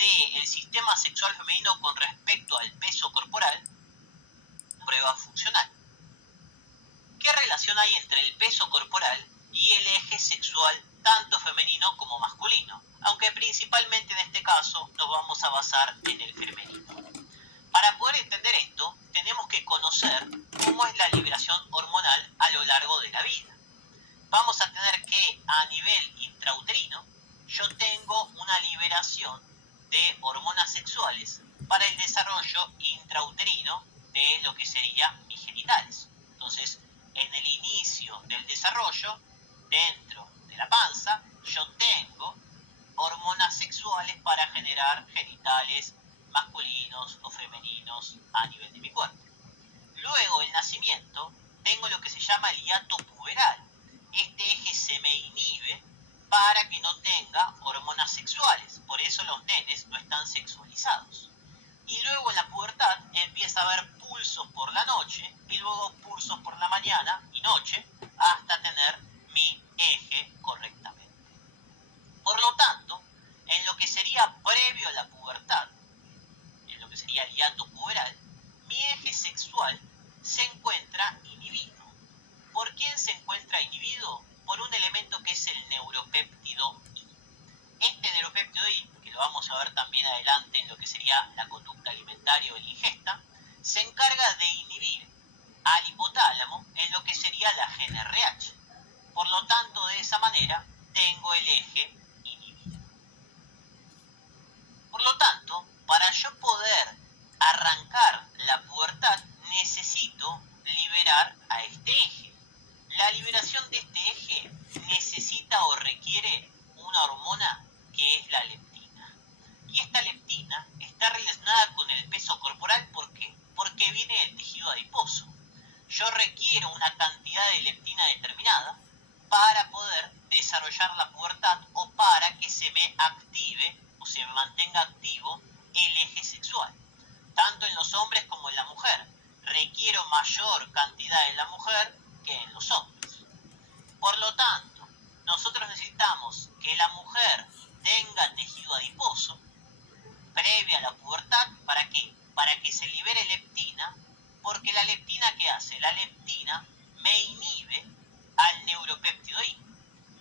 del sistema sexual femenino con respecto al peso corporal, prueba funcional. ¿Qué relación hay entre el peso corporal y el eje sexual tanto femenino como masculino? Aunque principalmente en este caso nos vamos a basar en el femenino. Para poder entender esto, tenemos que conocer cómo es la liberación hormonal a lo largo de la vida. Vamos a tener que a nivel intrauterino, yo tengo una liberación de hormonas sexuales para el desarrollo intrauterino de lo que serían mis genitales. Entonces, en el inicio del desarrollo, dentro de la panza, yo tengo hormonas sexuales para generar genitales masculinos o femeninos a nivel de mi cuerpo. Luego, el nacimiento, tengo lo que se llama el hiato puberal. Este eje se me inhibe para que no tenga hormonas sexuales. Por eso los nenes no están sexualizados. Y luego en la pubertad empieza a haber pulsos por la noche y luego pulsos por la mañana y noche hasta tener mi eje correctamente. Por lo tanto, en lo que sería previo a la pubertad, en lo que sería el hiato puberal, mi eje sexual se encuentra inhibido. ¿Por quién se encuentra inhibido? Por un elemento que es el neuropéptido I. Este neuropéptido I, que lo vamos a ver también adelante en lo que sería la conducta alimentaria o la ingesta, se encarga de inhibir al hipotálamo en lo que sería la GnRH. Por lo tanto, de esa manera, tengo el eje inhibido. Por lo tanto, para yo poder arrancar la pubertad, necesito liberar a este eje. La liberación de este eje necesita o requiere una hormona que es la leptina. Y esta leptina está relacionada con el peso corporal porque viene del tejido adiposo. Yo requiero una cantidad de leptina determinada para poder desarrollar la pubertad o para que se me active o se me mantenga activo el eje sexual. Tanto en los hombres como en la mujer. Requiero mayor cantidad en la mujer que en los hombres. Por lo tanto, nosotros necesitamos que la mujer tenga tejido adiposo previa a la pubertad. ¿Para qué? Para que se libere leptina, porque la leptina, ¿qué hace? La leptina me inhibe al neuropéptido I.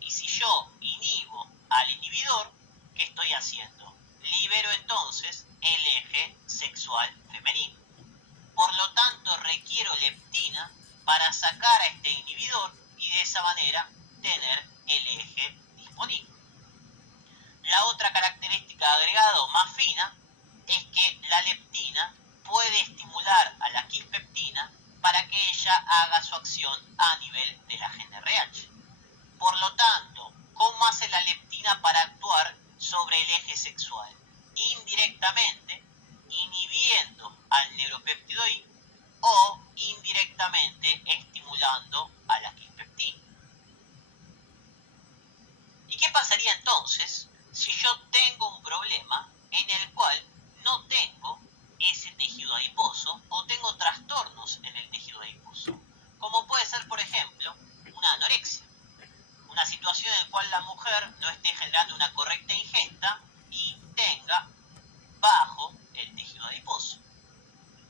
Y si yo inhibo al inhibidor, ¿qué estoy haciendo? Libero entonces el eje sexual femenino. Por lo tanto, requiero leptina para sacar a este inhibidor y de esa manera tener el eje disponible. La otra característica agregada o más fina es que la leptina puede estimular a la quispeptina para que ella haga su acción a nivel de la GnRH. Por lo tanto, ¿cómo hace la leptina para actuar sobre el eje sexual? Indirectamente, inhibiendo al neuropéptido I o indirectamente estimulando a la quispeptina. ¿Y qué pasaría entonces si yo tengo un problema en el cual no tengo ese tejido adiposo o tengo trastornos en el tejido adiposo? Como puede ser, por ejemplo, una anorexia. Una situación en la cual la mujer no esté generando una correcta ingesta y tenga bajo el tejido adiposo.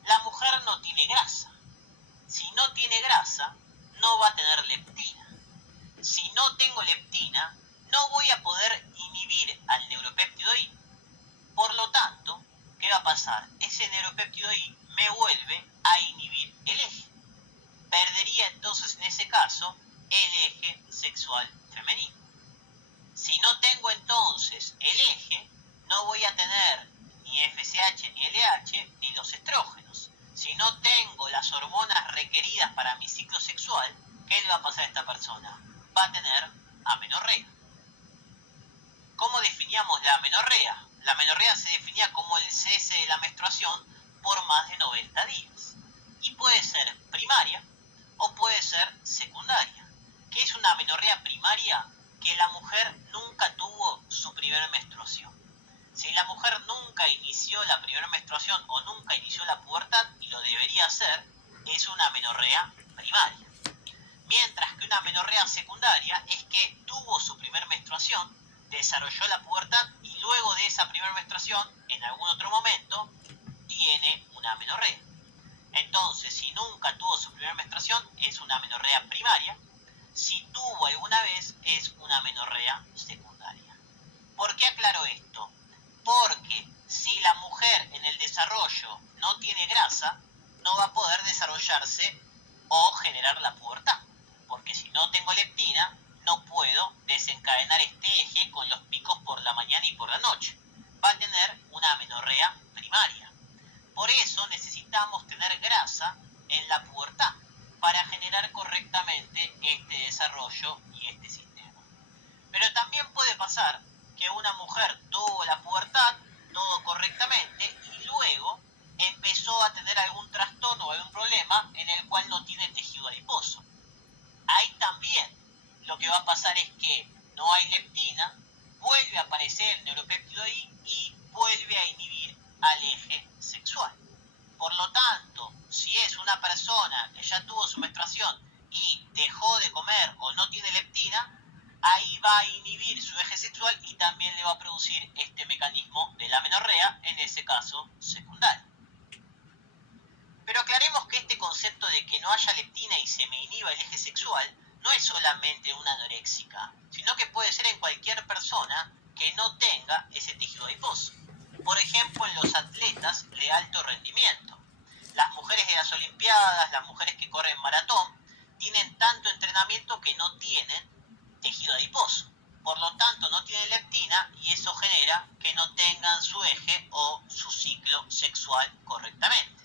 La mujer no tiene grasa. Si no tiene grasa, no va a tener leptina. Si no tengo leptina, no voy a poder inhibir al neuropéptido I. Por lo tanto, ¿qué va a pasar? Ese neuropéptido I me vuelve a inhibir el eje. Perdería entonces en ese caso el eje sexual femenino. Si no tengo entonces el eje, no voy a tener ni FSH, ni LH, ni los estrógenos. Si no tengo las hormonas requeridas para mi ciclo sexual, ¿qué le va a pasar a esta persona? Va a tener amenorrea. ¿Cómo definíamos la amenorrea? La amenorrea se definía como el cese de la menstruación por más de 90 días. Y puede ser primaria o puede ser secundaria. ¿Qué es una amenorrea primaria? Que la mujer nunca tuvo su primera menstruación. menstruación en algún otro momento, tiene una amenorrea. Entonces, si nunca tuvo su primera menstruación, es una amenorrea primaria. Si tuvo alguna vez, es una amenorrea secundaria. ¿Por qué aclaro esto? Porque si la mujer en el desarrollo no tiene grasa, no va a poder desarrollarse o generar la pubertad. Porque si no tengo leptina, no puedo desencadenar este eje con los picos por la mañana y por la noche. Va a tener una amenorrea primaria. Por eso necesitamos tener grasa en la pubertad para generar correctamente este desarrollo y este sistema. Pero también puede pasar que una mujer tuvo la pubertad, todo correctamente, y luego empezó a tener algún trastorno o algún problema en el cual no tiene tejido adiposo. Ahí también lo que va a pasar es que no hay leptina, vuelve a aparecer el neuropéptido I y vuelve a inhibir al eje sexual. Por lo tanto, si es una persona que ya tuvo su menstruación y dejó de comer o no tiene leptina, ahí va a inhibir su eje sexual y también le va a producir este mecanismo de la amenorrea, en ese caso secundario. Pero aclaremos que este concepto de que no haya leptina y se me inhiba el eje sexual no es solamente una anoréxica, sino que puede ser en cualquier persona que no tenga ese tejido adiposo. Por ejemplo, en los atletas de alto rendimiento. Las mujeres de las olimpiadas, las mujeres que corren maratón, tienen tanto entrenamiento que no tienen tejido adiposo. Por lo tanto, no tienen leptina y eso genera que no tengan su eje o su ciclo sexual correctamente.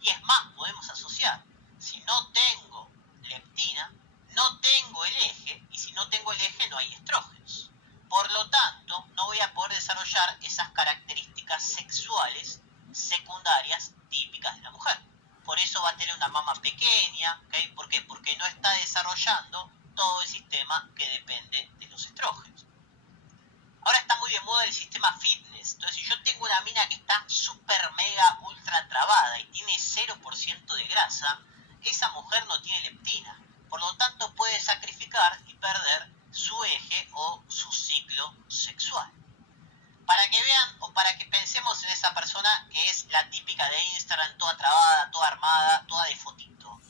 Y es más, podemos asociar, si no tengo leptina, no tengo el eje, y si no tengo el eje no hay estrógenos. Por lo tanto, no voy a poder desarrollar esas características sexuales secundarias típicas de la mujer. Por eso va a tener una mama pequeña, ¿okay? ¿Por qué? Porque no está desarrollando todo el sistema que depende de los estrógenos. Ahora está muy de moda el sistema fitness. Entonces, si yo tengo una mina que está súper mega ultra trabada y tiene 0% de grasa, esa mujer no tiene leptina. Por lo tanto, puede sacrificar y perder su eje o su ciclo sexual. Para que vean o para que pensemos en esa persona que es la típica de Instagram, toda trabada, toda armada, toda de fotito.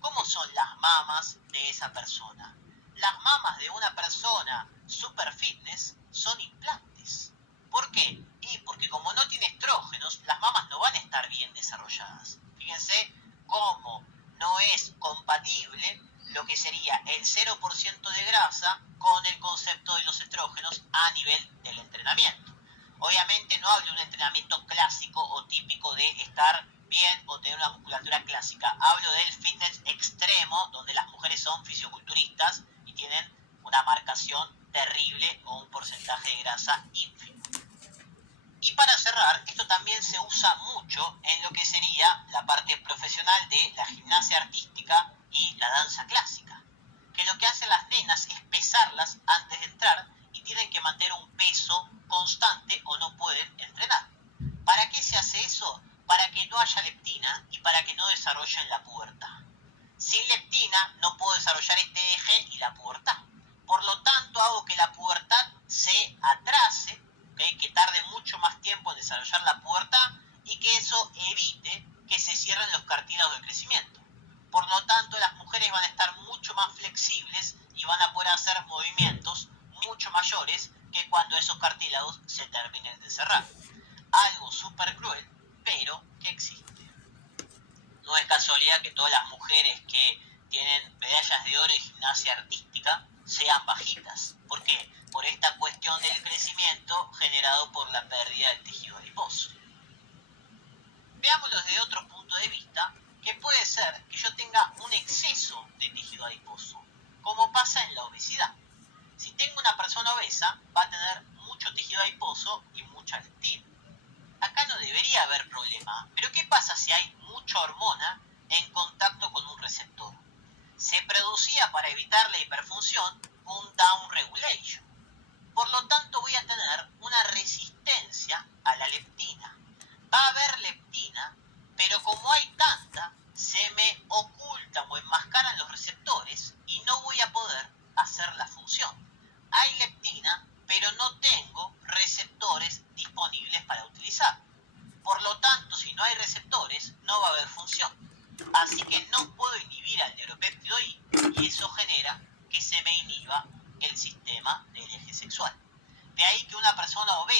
¿Cómo son las mamas de esa persona? Las mamas de una persona super fitness son implantes. ¿Por qué? Y porque como no tiene estrógenos, las mamas no van a estar bien desarrolladas. Fíjense cómo no es compatible lo que sería el 0% de grasa con el concepto de los estrógenos a nivel del entrenamiento. Obviamente no hablo de un entrenamiento clásico o típico de estar bien o tener una musculatura clásica. Hablo del fitness extremo, donde las mujeres son fisioculturistas y tienen una marcación terrible o un porcentaje de grasa ínfimo. Y para cerrar, esto también se usa mucho en lo que sería la parte profesional de la gimnasia artística y la danza clásica. Que lo que hacen las nenas es pesarlas antes de entrar y tienen que mantener un peso constante o no pueden entrenar. ¿Para qué se hace eso? Para que no haya leptina y para que no desarrollen la pubertad. Sin leptina no puedo desarrollar este eje y la pubertad. Por lo tanto, hago que la pubertad se atrase, ¿okay? Que tarde mucho más tiempo en desarrollar la pubertad y que eso evite que se cierren los cartílagos de crecimiento. Por lo tanto, las mujeres van a estar mucho más flexibles y van a poder hacer movimientos mucho mayores que cuando esos cartílagos se terminen de cerrar. Algo súper cruel, pero que existe. No es casualidad que todas las mujeres que tienen medallas de oro en gimnasia artística sean bajitas. ¿Por qué? Por esta cuestión del crecimiento generado por la pérdida del tejido adiposo. Veámoslo desde otro punto de vista, que puede ser que yo tenga un exceso de tejido adiposo, como pasa en la obesidad. Si tengo una persona obesa, va a tener mucho tejido adiposo y mucha leptina. Acá no debería haber problema, pero ¿qué pasa si hay mucha hormona en contacto con un receptor? Se producía para evitar la hiperfunción un down regulation. Por lo tanto, voy a tener una resistencia a la leptina. Va a haber leptina, pero como hay tanta, se me ocultan o enmascaran los receptores y no voy a poder hacer la función. Hay leptina, pero no tengo receptores disponibles para utilizar.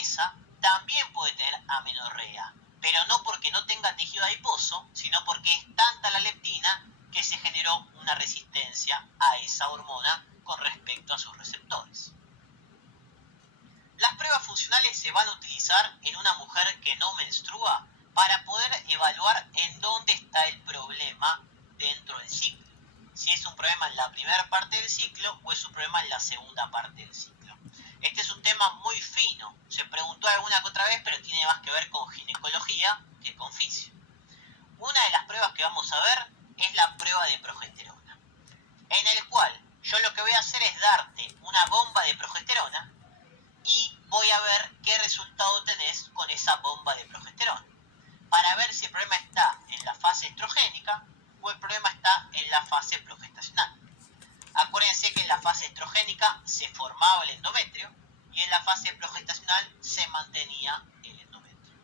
obesa también puede tener amenorrea, pero no porque no tenga tejido adiposo, sino porque es tanta la leptina que se generó una resistencia a esa hormona con respecto a sus receptores. Las pruebas funcionales se van a utilizar en una mujer que no menstrua para poder evaluar en dónde está el problema dentro del ciclo. Si es un problema en la primera parte del ciclo o es un problema en la segunda parte del ciclo. Este es un tema muy fino, se preguntó alguna que otra vez, pero tiene más que ver con ginecología que con fisio. Una de las pruebas que vamos a ver es la prueba de progesterona, en el cual yo lo que voy a hacer es darte una bomba de progesterona y voy a ver qué resultado tenés con esa bomba de progesterona, para ver si el problema está en la fase estrogénica o el problema está en la fase progestacional. Acuérdense que en la fase estrogénica se formaba el endometrio y en la fase progestacional se mantenía el endometrio.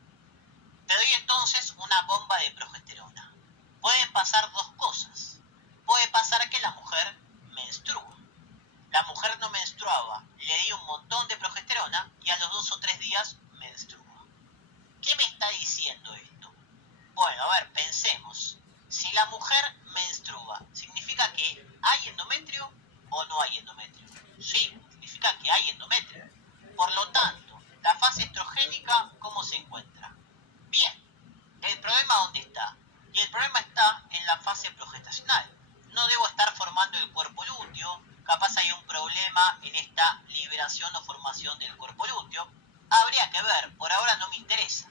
Te doy entonces una bomba de progesterona. Pueden pasar dos cosas. Puede pasar que la mujer menstrua. La mujer no menstruaba, le di un montón de progesterona y a los 2 o 3 días menstrua. ¿Qué me está diciendo esto? Bueno, a ver, pensemos. Si la mujer menstrua, ¿significa que hay endometrio o no hay endometrio? Sí, significa que hay endometrio. Por lo tanto, la fase estrogénica, ¿cómo se encuentra? Bien. ¿El problema dónde está? Y el problema está en la fase progestacional. No debo estar formando el cuerpo lúteo, capaz hay un problema en esta liberación o formación del cuerpo lúteo. Habría que ver, por ahora no me interesa.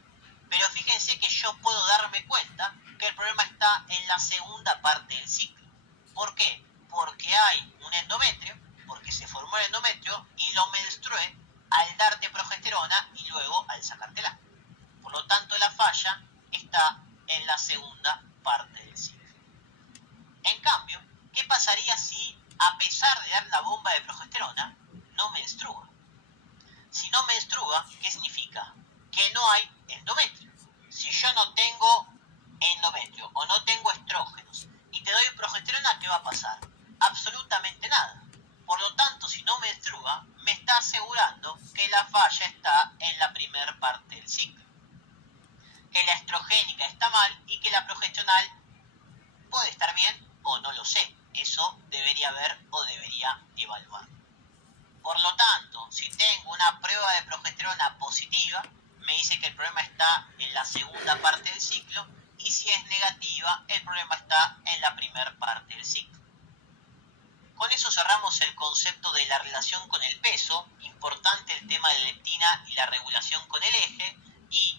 Pero fíjense que yo puedo darme cuenta que el problema está en la segunda parte del ciclo. ¿Por qué? Porque hay un endometrio, porque se formó el endometrio y lo menstrué al darte progesterona y luego al sacártela. Por lo tanto, la falla está en la segunda parte del ciclo. En cambio, ¿qué pasaría si, a pesar de dar la bomba de progesterona, no menstrua? Si no menstrua, ¿qué significa? Que no hay endometrio. Si yo no tengo endometrio o no tengo estrógenos y te doy progesterona, ¿qué va a pasar? Absolutamente nada. Por lo tanto, si no menstrua, me está asegurando que la falla está en la primera parte del ciclo. Que la estrogénica está mal y que la progesterona puede estar bien o no lo sé. Eso debería ver o debería evaluar. Por lo tanto, si tengo una prueba de progesterona positiva, me dice que el problema está en la segunda parte del ciclo, y si es negativa, el problema está en la primera parte del ciclo. Con eso cerramos el concepto de la relación con el peso, importante el tema de la leptina y la regulación con el eje, y